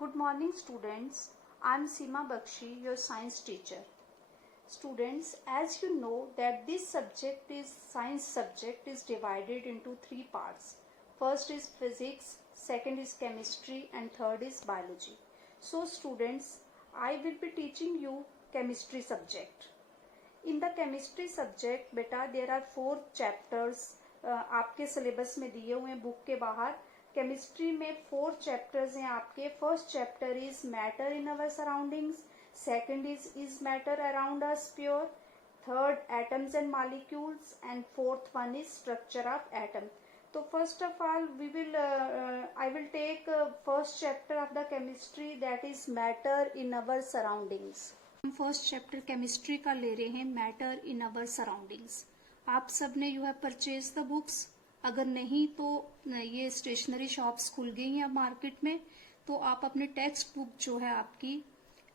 Good morning students. I am Seema Bakshi, your science teacher. Students, as you know that this science subject is divided into three parts. First is physics, second is chemistry and third is biology. So students, I will be teaching you chemistry subject. In the chemistry subject बेटा there are 4 chapters आपके syllabus में दिए हुए हैं book के बाहर. Chemistry में 4 chapters हैं आपके. First chapter is matter in our surroundings, second is matter around us pure, third atoms and molecules and fourth one is structure of atom. तो first of all I will take first chapter of the chemistry that is matter in our surroundings. हम first chapter chemistry का ले रहे हैं, matter in our surroundings. आप सब ने you have purchase the books. अगर नहीं तो ये स्टेशनरी शॉप्स खुल गई हैं अब मार्केट में, तो आप अपने टेक्स्ट बुक जो है आपकी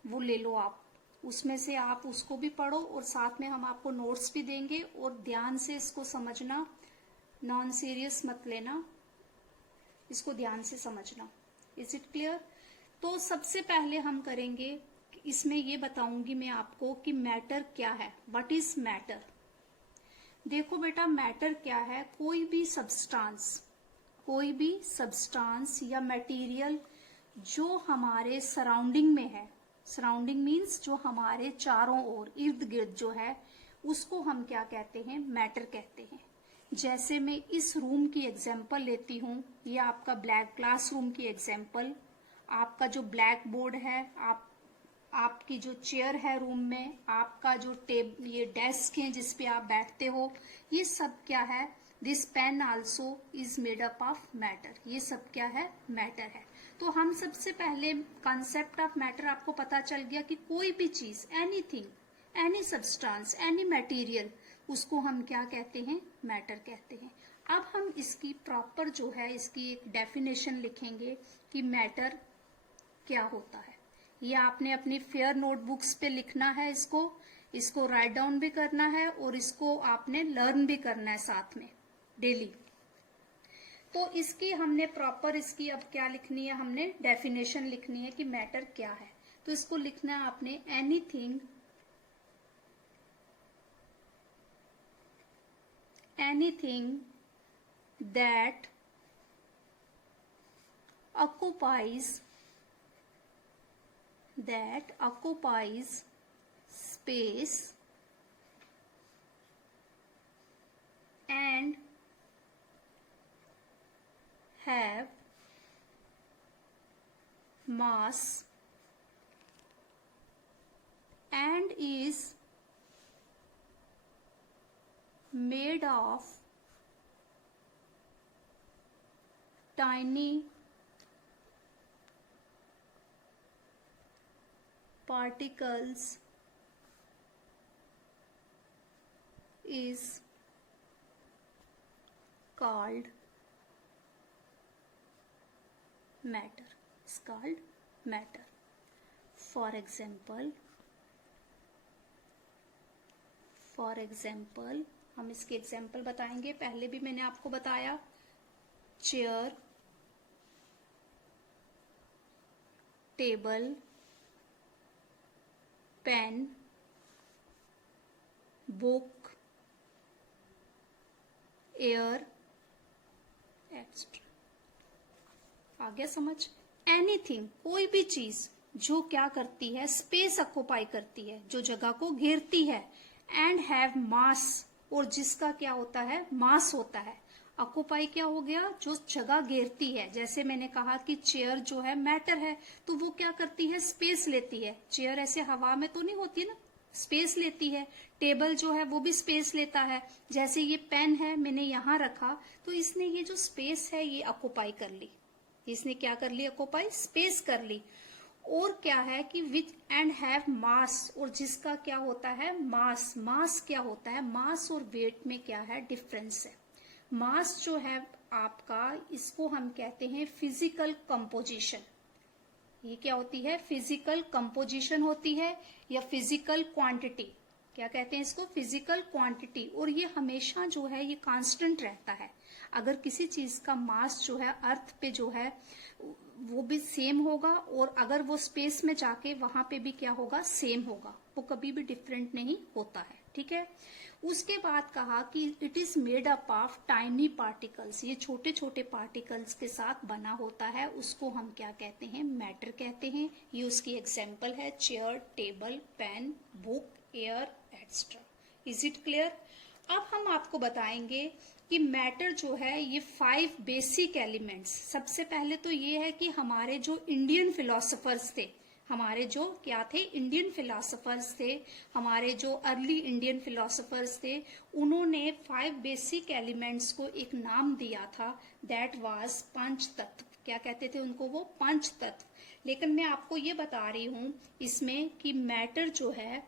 वो ले लो. आप उसमें से आप उसको भी पढ़ो और साथ में हम आपको नोट्स भी देंगे और ध्यान से इसको समझना, नॉन सीरियस मत लेना, इसको ध्यान से समझना. Is it clear? तो सबसे पहले हम करेंगे, इसमें ये बताऊंगी मैं आपको कि मैटर क्या है. What is matter? देखो बेटा, मैटर क्या है? कोई भी सब्सटेंस या मटेरियल जो हमारे सराउंडिंग में है. सराउंडिंग मीन्स जो हमारे चारों ओर इर्द गिर्द जो है, उसको हम क्या कहते हैं? मैटर कहते हैं. जैसे मैं इस रूम की एग्जांपल लेती हूँ, ये आपका ब्लैक क्लासरूम की एग्जांपल. आपका जो ब्लैक बोर्ड है, आपकी जो चेयर है रूम में, आपका जो ये डेस्क है जिस पे आप बैठते हो, ये सब क्या है? This pen also is made up of matter. ये सब क्या है? मैटर है. तो हम सबसे पहले कॉन्सेप्ट ऑफ मैटर आपको पता चल गया कि कोई भी चीज, anything, any substance, any material, उसको हम क्या कहते हैं? मैटर कहते हैं. अब हम इसकी प्रॉपर जो है इसकी एक डेफिनेशन लिखेंगे कि मैटर क्या होता है. ये आपने अपनी फेयर नोटबुक्स पे लिखना है. इसको राइट डाउन भी करना है और इसको आपने लर्न भी करना है साथ में डेली. तो इसकी हमने प्रॉपर इसकी अब क्या लिखनी है? हमने डेफिनेशन लिखनी है कि मैटर क्या है. तो इसको लिखना है आपने, anything that occupies space and have mass and is made of tiny particles is called matter. Is called matter. For example, हम इसके एग्जाम्पल बताएंगे. पहले भी मैंने आपको बताया, chair, table, pen, book, air, extra. आ गया समझ? एनीथिंग, कोई भी चीज जो क्या करती है? स्पेस ऑक्युपाई करती है, जो जगह को घेरती है. एंड हैव मास, और जिसका क्या होता है? मास होता है. ऑक्युपाई क्या हो गया? जो जगह घेरती है. जैसे मैंने कहा कि चेयर जो है मैटर है, तो वो क्या करती है? स्पेस लेती है. चेयर ऐसे हवा में तो नहीं होती ना, स्पेस लेती है. टेबल जो है वो भी स्पेस लेता है. जैसे ये पेन है, मैंने यहाँ रखा, तो इसने ये जो स्पेस है ये ऑक्युपाई कर ली. इसने क्या कर ली? ऑक्युपाई, स्पेस कर ली. और क्या है कि विच एंड हैव मास, और जिसका क्या होता है? मास. मास क्या होता है? मास और वेट में क्या है? डिफरेंस है. मास जो है आपका, इसको हम कहते हैं फिजिकल कंपोजिशन. ये क्या होती है? फिजिकल कंपोजिशन होती है या फिजिकल क्वांटिटी. क्या कहते हैं इसको? Physical quantity. और ये हमेशा जो है ये कांस्टेंट रहता है. अगर किसी चीज का मास जो है अर्थ पे जो है वो भी सेम होगा, और अगर वो स्पेस में जाके वहां पे भी क्या होगा, सेम होगा, वो कभी भी डिफरेंट नहीं होता है। ठीक है, उसके बाद कहा कि it is made up of tiny particles, ये छोटे छोटे पार्टिकल्स के साथ बना होता है, उसको हम क्या कहते हैं, मैटर कहते हैं। ये उसकी एग्जाम्पल है, chair, table, pen, book, air, extra. Is it clear? अब हम आपको बताएंगे कि मैटर जो है ये 5 बेसिक एलिमेंट्स। सबसे पहले तो ये है कि हमारे जो इंडियन फिलोसफर्स थे, हमारे जो क्या थे, इंडियन फिलोसफर्स थे, हमारे जो अर्ली इंडियन फिलोसफर्स थे, उन्होंने 5 बेसिक एलिमेंट्स को एक नाम दिया था, दैट वाज पंच तत्व। क्या कहते थे उनको वो? पंच तत्व। लेकिन मैं आपको ये बता रही हूं इसमें कि मैटर जो है,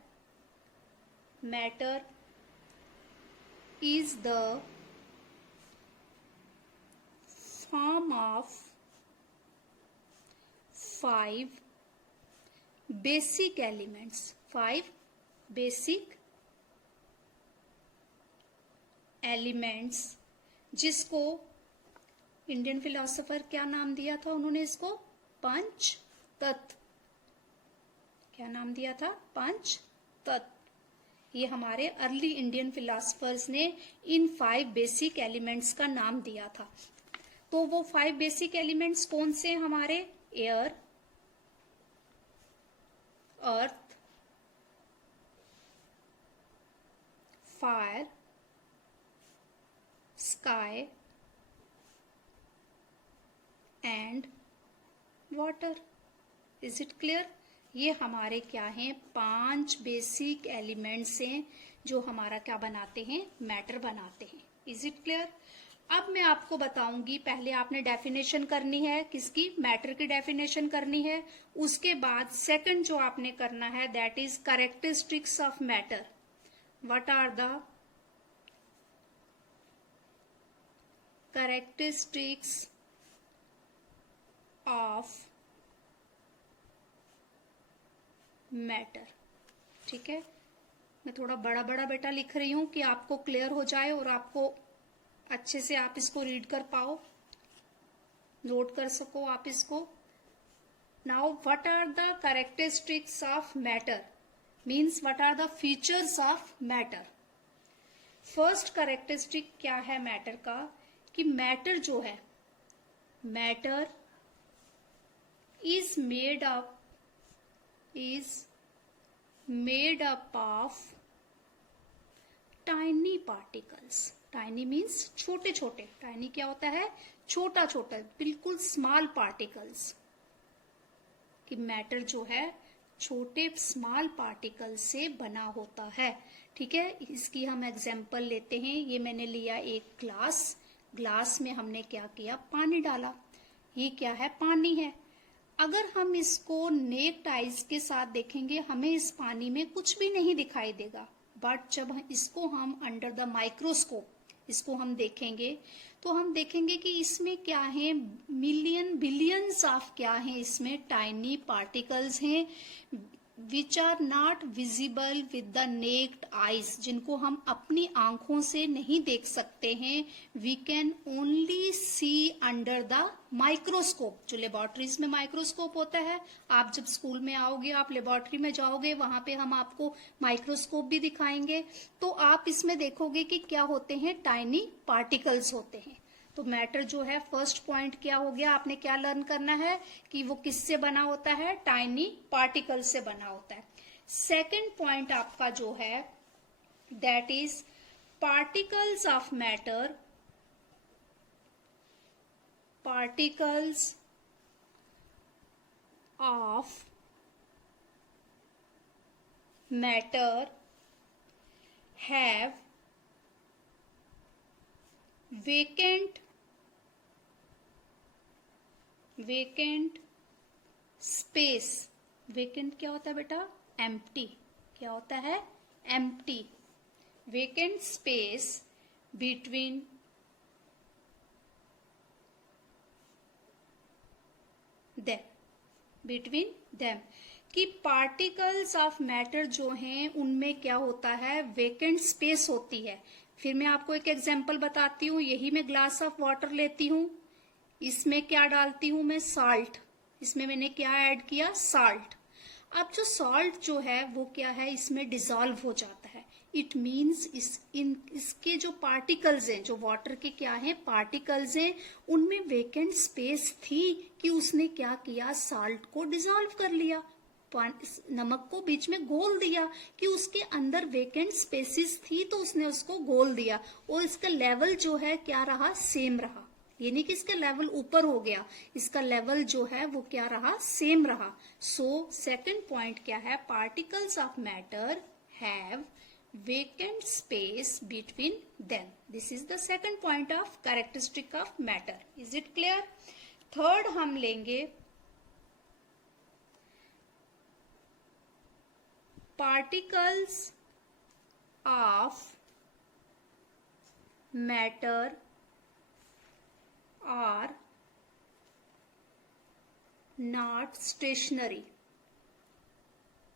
matter is the form of 5 basic elements, 5 basic elements, जिसको इंडियन फिलोसोफर क्या नाम दिया था उन्होंने? इसको पंच तत्व। क्या नाम दिया था? पंच तत्व। ये हमारे अर्ली इंडियन फिलोसफर्स ने इन 5 बेसिक एलिमेंट्स का नाम दिया था। तो वो 5 बेसिक एलिमेंट्स कौन से हैं हमारे? Air, earth, fire, sky and water. Is it clear? ये हमारे क्या हैं? 5 बेसिक एलिमेंट्स हैं जो हमारा क्या बनाते हैं? मैटर बनाते हैं। Is it clear? अब मैं आपको बताऊंगी, पहले आपने डेफिनेशन करनी है, किसकी? मैटर की डेफिनेशन करनी है। उसके बाद सेकंड जो आपने करना है, that is characteristics of matter. What are the characteristics of matter. ठीक है, मैं थोड़ा बड़ा बड़ा बेटा लिख रही हूं कि आपको क्लियर हो जाए और आपको अच्छे से आप इसको रीड कर पाओ, नोट कर सको आप इसको। Now what are the characteristics of matter, means what are the features of matter. First characteristic क्या है मैटर का? कि मैटर जो है, matter is made up of tiny particles. tiny means छोटे छोटे, tiny क्या होता है? छोटा छोटा, बिल्कुल स्मॉल पार्टिकल्स। कि मैटर जो है छोटे स्मॉल पार्टिकल से बना होता है। ठीक है, इसकी हम एग्जाम्पल लेते हैं। ये मैंने लिया एक ग्लास में हमने क्या किया? पानी डाला। ये क्या है? पानी है। अगर हम इसको नेक्ड आइज के साथ देखेंगे, हमें इस पानी में कुछ भी नहीं दिखाई देगा, बट जब इसको हम अंडर द माइक्रोस्कोप इसको हम देखेंगे, तो हम देखेंगे कि इसमें क्या है? मिलियन बिलियंस ऑफ क्या है? इसमें टाइनी पार्टिकल्स हैं, which are not visible with the naked eyes, जिनको हम अपनी आंखों से नहीं देख सकते हैं। We can only see under the microscope. जो लेबोरेटरीज में माइक्रोस्कोप होता है, आप जब स्कूल में आओगे, आप लेबोरेटरी में जाओगे, वहां पे हम आपको माइक्रोस्कोप भी दिखाएंगे, तो आप इसमें देखोगे कि क्या होते हैं? टाइनी पार्टिकल्स होते हैं। तो मैटर जो है, फर्स्ट पॉइंट क्या हो गया? आपने क्या लर्न करना है कि वो किससे बना होता है? टाइनी पार्टिकल से बना होता है। सेकंड पॉइंट आपका जो है, that is particles of matter, particles of matter have vacant space. Vacant क्या होता है बेटा? एम्प्टी। क्या होता है? Empty. Vacant space between them. कि पार्टिकल्स ऑफ मैटर जो हैं, उनमें क्या होता है? वेकेंट स्पेस होती है। फिर मैं आपको एक एग्जाम्पल बताती हूँ। यही मैं ग्लास ऑफ वाटर लेती हूँ, इसमें क्या डालती हूँ मैं, साल्ट। इसमें मैंने क्या ऐड किया, साल्ट। अब जो सॉल्ट जो है वो क्या है, इसमें डिसॉल्व हो जाता है। इट मीन्स इसके जो पार्टिकल्स हैं, जो वाटर के क्या हैं, पार्टिकल्स हैं, उनमें वेकेंट स्पेस थी कि उसने क्या किया, साल्ट को डिसॉल्व कर लिया, नमक को बीच में घोल दिया कि उसके अंदर वेकेंट स्पेसिस थी तो उसने उसको घोल दिया, और इसका लेवल जो है क्या रहा, सेम रहा। ये नहीं कि इसका लेवल ऊपर हो गया, इसका लेवल जो है वो क्या रहा, सेम रहा। सो सेकंड पॉइंट क्या है, particles of matter have vacant space between them. This is the second point of characteristic of matter. Is it clear? Third हम लेंगे particles of matter are not stationary.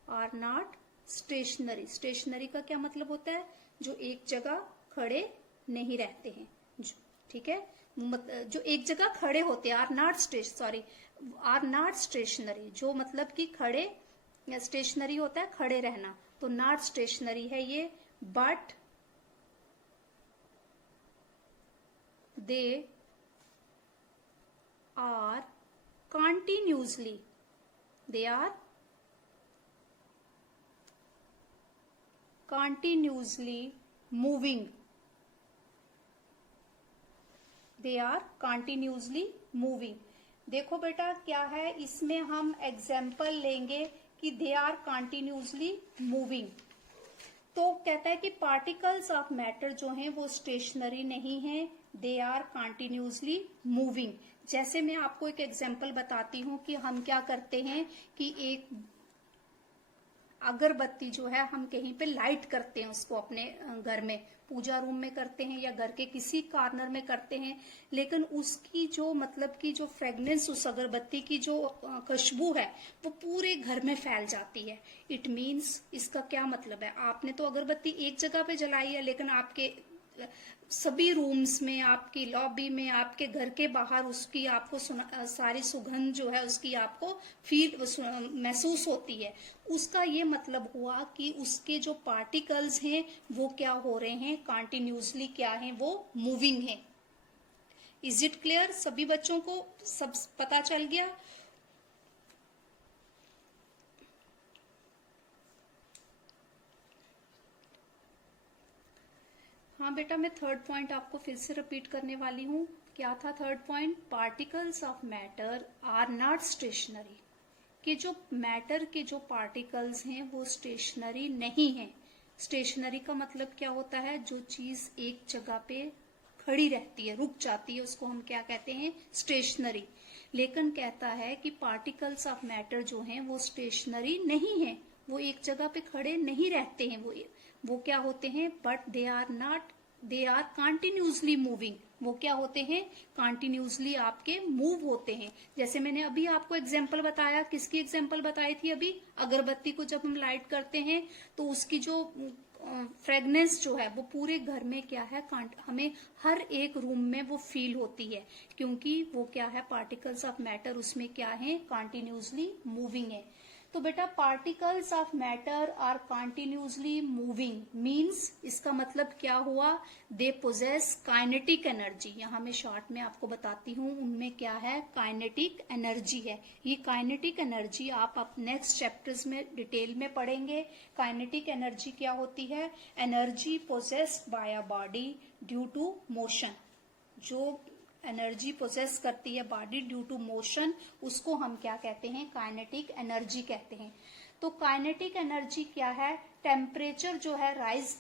Are not stationary. Stationary का क्या मतलब होता है, जो एक जगह खड़े नहीं रहते हैं, ठीक है, जो एक जगह खड़े होते हैं, आर नॉट स्टेशनरी, जो मतलब कि खड़े, स्टेशनरी होता है खड़े रहना, तो नॉट स्टेशनरी है ये, but they are continuously, they are continuously moving. They are continuously moving. देखो बेटा क्या है, इसमें हम एग्जाम्पल लेंगे कि दे आर कंटिन्यूसली मूविंग। तो कहता है कि पार्टिकल्स ऑफ मैटर जो हैं वो स्टेशनरी नहीं है, दे आर कंटिन्यूसली मूविंग। जैसे मैं आपको एक एग्जाम्पल बताती हूँ कि हम क्या करते हैं कि एक अगरबत्ती जो है हम कहीं पे लाइट करते हैं, उसको अपने घर में, पूजा रूम में करते हैं या घर के किसी कॉर्नर में करते हैं, लेकिन उसकी जो मतलब कि जो फ्रेगनेंस, उस अगरबत्ती की जो खुशबू है वो पूरे घर में फैल जाती है। इट मीन्स इसका क्या मतलब है, आपने तो अगरबत्ती एक जगह पे जलाई है, लेकिन आपके सभी रूम्स में, आपकी लॉबी में, आपके घर के बाहर उसकी आपको सारी सुगंध जो है उसकी आपको महसूस होती है। उसका ये मतलब हुआ कि उसके जो पार्टिकल्स हैं वो क्या हो रहे हैं, कंटिन्यूसली क्या है, वो मूविंग है। Is it clear? सभी बच्चों को सब पता चल गया? हाँ बेटा, मैं थर्ड पॉइंट आपको फिर से रिपीट करने वाली हूँ। क्या था third point? Particles of matter are not stationary, कि जो मैटर के जो पार्टिकल्स हैं वो स्टेशनरी नहीं है। स्टेशनरी का मतलब क्या होता है, जो चीज एक जगह पे खड़ी रहती है, रुक जाती है, उसको हम क्या कहते हैं, स्टेशनरी। लेकिन कहता है कि पार्टिकल्स ऑफ मैटर जो हैं वो स्टेशनरी नहीं है, वो एक जगह पे खड़े नहीं रहते हैं, वो क्या होते हैं, but they are continuously moving. वो क्या होते हैं, कंटिन्यूसली आपके मूव होते हैं। जैसे मैंने अभी आपको एग्जांपल बताया, किसकी एग्जांपल बताई थी अभी, अगरबत्ती को जब हम लाइट करते हैं तो उसकी जो फ्रेगनेंस जो है वो पूरे घर में क्या है, हमें हर एक रूम में वो फील होती है, क्योंकि वो क्या है, पार्टिकल्स ऑफ मैटर उसमें क्या है, कंटिन्यूसली मूविंग है। तो बेटा particles of matter are continuously moving means इसका मतलब क्या हुआ, दे पोजेस काइनेटिक एनर्जी। यहाँ मैं शॉर्ट में आपको बताती हूँ, उनमें क्या है, काइनेटिक एनर्जी है। ये काइनेटिक एनर्जी आप नेक्स्ट चैप्टर्स में डिटेल में पढ़ेंगे। काइनेटिक एनर्जी क्या होती है, energy possessed by a body due to motion. जो एनर्जी पोजेस करती है बॉडी ड्यू टू मोशन, उसको हम क्या कहते हैं, काइनेटिक एनर्जी कहते हैं। तो काइनेटिक एनर्जी क्या है, टेम्परेचर जो है राइज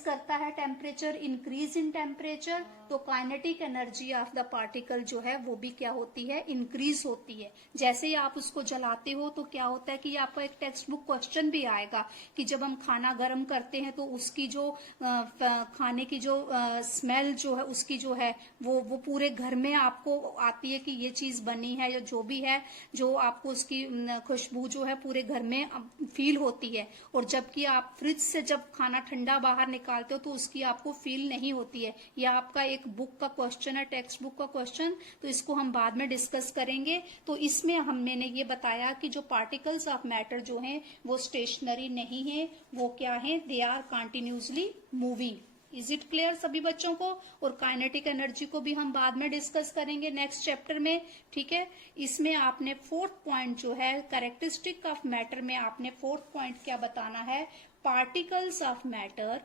करता है, टेम्परेचर इंक्रीज इन टेम्परेचर, तो kinetic energy of the particle जो है वो भी क्या होती है, इंक्रीज होती है। जैसे ही आप उसको जलाते हो तो क्या होता है कि आपका एक टेक्स्ट बुक क्वेश्चन भी आएगा कि जब हम खाना गर्म करते हैं तो उसकी जो खाने की जो स्मेल जो है उसकी जो है वो पूरे घर में आपको आती है कि ये चीज बनी है, या जो भी है, जो आपको उसकी खुशबू जो है पूरे घर में फील होती है। और जबकि आप फ्रिज से जब खाना ठंडा बाहर निकालते हो तो उसकी आपको फील नहीं होती है। यह आपका एक बुक का क्वेश्चन है, टेक्स्ट बुक का क्वेश्चन, तो इसको हम बाद में डिस्कस करेंगे। तो इसमें मैंने ये बताया कि जो पार्टिकल्स ऑफ मैटर जो हैं वो स्टेशनरी नहीं है, वो क्या है, they are continuously moving. Is it clear सभी बच्चों को? और काइनेटिक एनर्जी को भी हम बाद में डिस्कस करेंगे नेक्स्ट चैप्टर में, ठीक है। इसमें आपने फोर्थ पॉइंट जो है कैरेक्टरिस्टिक ऑफ मैटर में आपने फोर्थ पॉइंट क्या बताना है, particles of matter,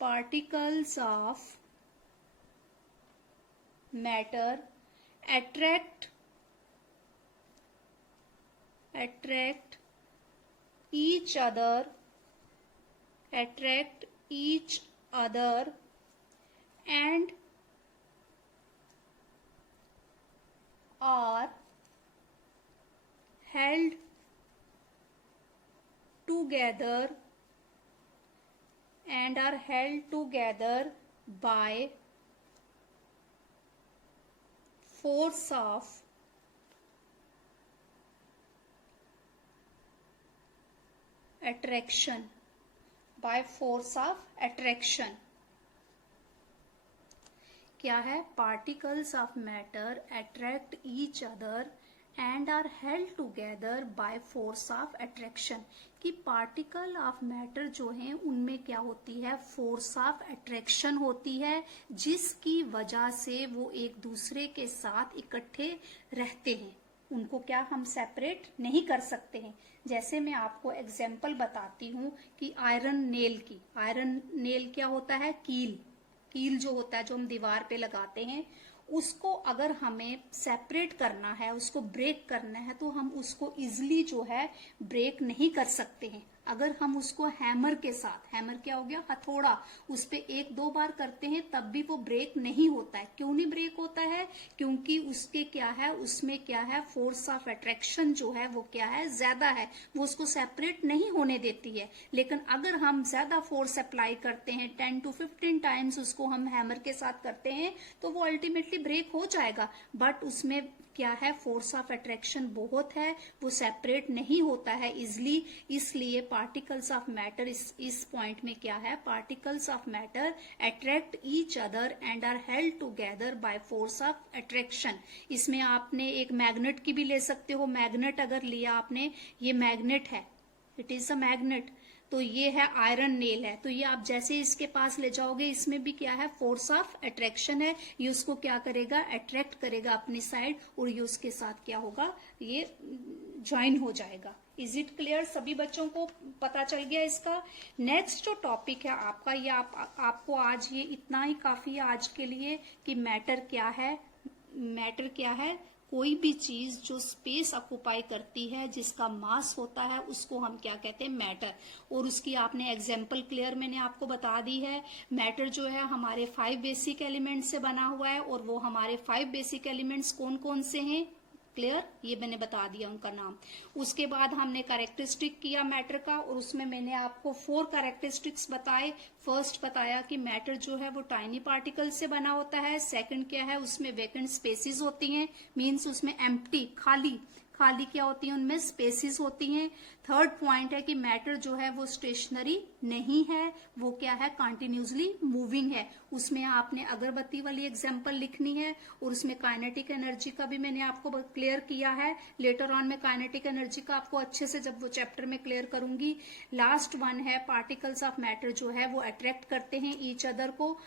particles of matter attract each other and are held together by force of attraction, by force of attraction। क्या है, particles of matter attract each other and are held together by force of attraction. कि particle of matter जो है उनमें क्या होती है, force of attraction होती है, जिसकी वजह से वो एक दूसरे के साथ इकट्ठे रहते हैं। उनको क्या हम सेपरेट नहीं कर सकते हैं। जैसे मैं आपको एग्जाम्पल बताती हूँ कि आयरन नेल की, आयरन नेल क्या होता है, कील जो होता है जो हम दीवार पे लगाते हैं, उसको अगर हमें सेपरेट करना है, उसको ब्रेक करना है, तो हम उसको इजिली जो है ब्रेक नहीं कर सकते हैं। अगर हम उसको हैमर के साथ, हैमर क्या हो गया, हथौड़ा, उस पे 1-2 बार करते हैं तब भी वो ब्रेक नहीं होता है। क्यों नहीं ब्रेक होता है, क्योंकि उसके क्या है, उसमें क्या है, फोर्स ऑफ अट्रैक्शन जो है वो क्या है, ज्यादा है, वो उसको सेपरेट नहीं होने देती है। लेकिन अगर हम ज्यादा फोर्स अप्लाई करते हैं, 10 to 15 टाइम्स उसको हम हैमर के साथ करते हैं, तो वो अल्टीमेटली ब्रेक हो जाएगा। बट उसमें क्या है, फोर्स ऑफ अट्रैक्शन बहुत है, वो सेपरेट नहीं होता है इजिली। इसलिए पार्टिकल्स ऑफ मैटर इस पॉइंट में क्या है, particles of matter attract each other and are held together by force of attraction. इसमें आपने एक मैग्नेट की भी ले सकते हो। मैग्नेट अगर लिया आपने, ये मैग्नेट है, इट इज अ मैग्नेट। तो ये है आयरन नेल है, तो ये आप जैसे इसके पास ले जाओगे, इसमें भी क्या है, फोर्स ऑफ अट्रैक्शन है। ये उसको क्या करेगा, अट्रैक्ट करेगा अपनी साइड, और ये उसके साथ क्या होगा, ये ज्वाइन हो जाएगा। इज इट क्लियर, सभी बच्चों को पता चल गया इसका? नेक्स्ट जो टॉपिक है आपका, ये आपको आज ये इतना ही काफी है आज के लिए कि मैटर क्या है। मैटर क्या है, कोई भी चीज जो स्पेस ऑक्युपाई करती है, जिसका मास होता है, उसको हम क्या कहते हैं, मैटर। और उसकी आपने एग्जांपल क्लियर मैंने आपको बता दी है। मैटर जो है हमारे 5 बेसिक एलिमेंट से बना हुआ है, और वो हमारे 5 बेसिक एलिमेंट्स कौन कौन से हैं, क्लियर, ये मैंने बता दिया उनका नाम। उसके बाद हमने कैरेक्टरिस्टिक किया मैटर का, और उसमें मैंने आपको 4 कैरेक्टरिस्टिक्स बताए। फर्स्ट बताया कि मैटर जो है वो टाइनी पार्टिकल से बना होता है। सेकंड क्या है, उसमें वेकेंट स्पेसिस होती हैं, मींस उसमें एम्प्टी, खाली क्या होती है, उनमें स्पेसिस होती हैं। थर्ड पॉइंट है कि मैटर जो है वो स्टेशनरी नहीं है, वो क्या है, कंटिन्यूसली मूविंग है। उसमें आपने अगरबत्ती वाली एग्जांपल लिखनी है, और उसमें काइनेटिक एनर्जी का भी मैंने आपको क्लियर किया है। लेटर ऑन में काइनेटिक एनर्जी का आपको अच्छे से जब वो चैप्टर में क्लियर करूंगी। लास्ट वन है पार्टिकल्स ऑफ मैटर जो है वो अट्रैक्ट करते हैं ईच अदर को,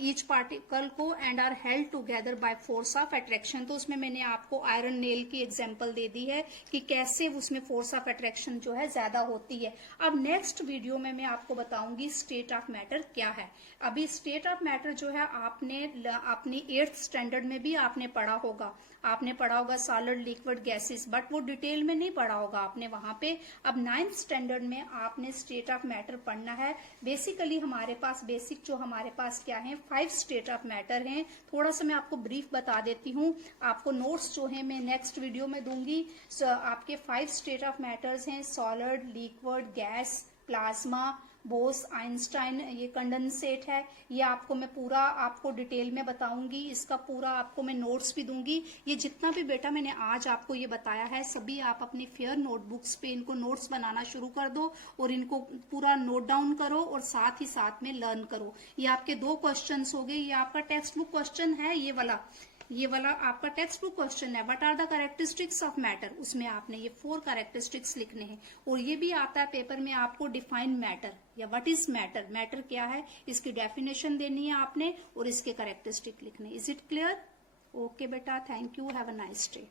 ईच पार्टिकल को, and are held together by force of attraction. तो उसमें मैंने आपको आयरन नेल की एग्जांपल दे दी है कि कैसे उसमें फोर्स ऑफ अट्रैक्शन जो है ज्यादा होती है। अब नेक्स्ट वीडियो में मैं आपको बताऊंगी स्टेट ऑफ मैटर क्या है। अभी स्टेट ऑफ मैटर जो है आपने अपनी 8th स्टैंडर्ड में भी आपने पढ़ा होगा। आपने पढ़ा होगा सॉलिड, लिक्विड, गैसेस, बट वो डिटेल में नहीं पढ़ा होगा आपने वहां पे। अब 9th स्टैंडर्ड में आपने स्टेट ऑफ मैटर पढ़ना है। बेसिकली हमारे पास बेसिक जो हमारे पास क्या है, 5 स्टेट ऑफ मैटर हैं। थोड़ा सा मैं आपको ब्रीफ बता देती हूँ। आपको नोट्स जो है मैं नेक्स्ट वीडियो में दूंगी। आपके 5 स्टेट ऑफ मैटर्स हैं, solid, liquid, gas, plasma, Bose, Einstein, ये कंडेंसेट है। ये आपको मैं पूरा आपको डिटेल में बताऊंगी, इसका पूरा आपको मैं नोट्स भी दूंगी। ये जितना भी बेटा मैंने आज आपको ये बताया है सभी आप अपनी फेयर नोटबुक्स पे इनको नोट्स बनाना शुरू कर दो और इनको पूरा नोट डाउन करो और साथ ही साथ में लर्न करो। ये आपके 2 क्वेश्चंस हो गए। ये आपका टेक्स्ट बुक क्वेश्चन है, ये वाला आपका टेक्स्ट बुक क्वेश्चन है, what are the characteristics of matter. उसमें आपने ये 4 कैरेक्टरिस्टिक्स लिखने हैं। और ये भी आता है पेपर में आपको डिफाइन मैटर या व्हाट इज मैटर, मैटर क्या है इसकी डेफिनेशन देनी है आपने और इसके कैरेक्टरिस्टिक लिखने। Is it clear? ओके बेटा, thank you, have a nice day.